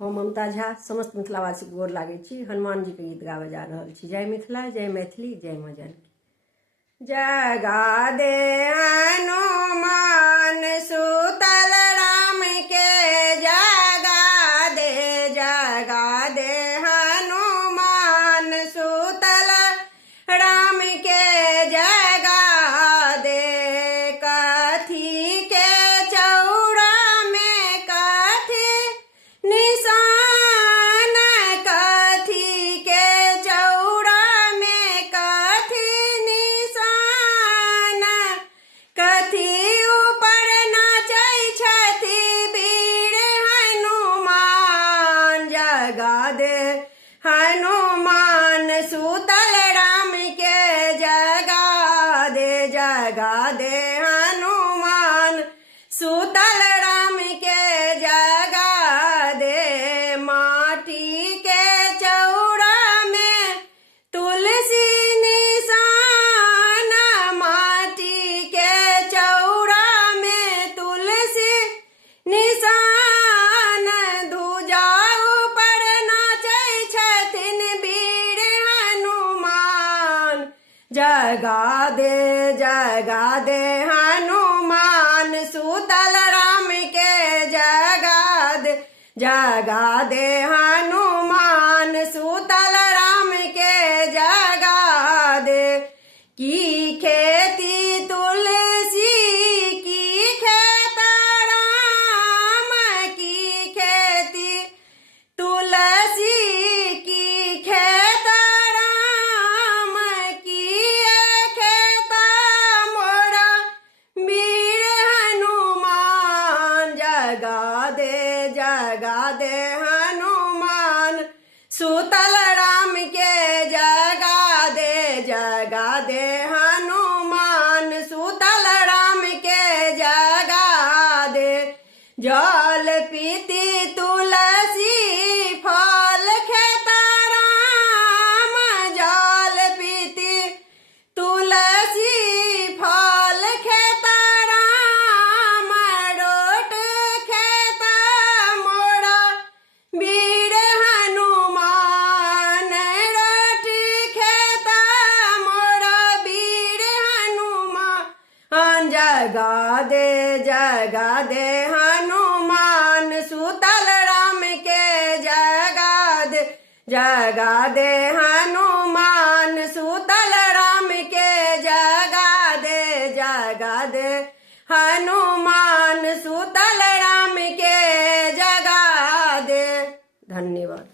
हम ममता झा समस्त मिथिलावासी के गोर लागै छी। हनुमान जी के गीत गावे जा रहल छी। जय मिथिला, जय मैथिली, जय माँ जानकी। जगा दे हनुमान सुतल राम के, जगा दे हनुमान सुतल राम के, जगा दे कथी के चौरा में कथी निशान, कथी के चौरा में कथी निशान, कथी ऊपर नाचै छथि वीर हनुमान। जगा दे हनुमान सुतल राम के, जगा दे हनुमान सुतल राम के, जगा दे माटी के चौरा में तुलसी निशान, माटी के चौरा में तुलसी निशान, ध्वजा ऊपर नाचै छथिन वीर हनुमान। जगा दे हनुमान सुतल राम के, जगा दे हनुमान सुतल राम के, जगा दे। की खेती तुलसी की खेत राम, की खेती तुलसी की खेत राम, की खेत मोरा वीर हनुमान। जगा दे हनुमान सुतल राम के, जगा दे हनुमान सुतल राम के, जगा दे। जल पीती तुलसी फल खेत राम, जल पीती तुलसी फल खेत राम, रोट खेत मोरा वीर हनुमान, रोट खेत मोरा वीर हनुमान। जगा दे हनुमान सुतल राम के, जगा दे हनुमान सुतल राम के, जगा दे हनुमान सुतल राम के, जगा दे। धन्यवाद।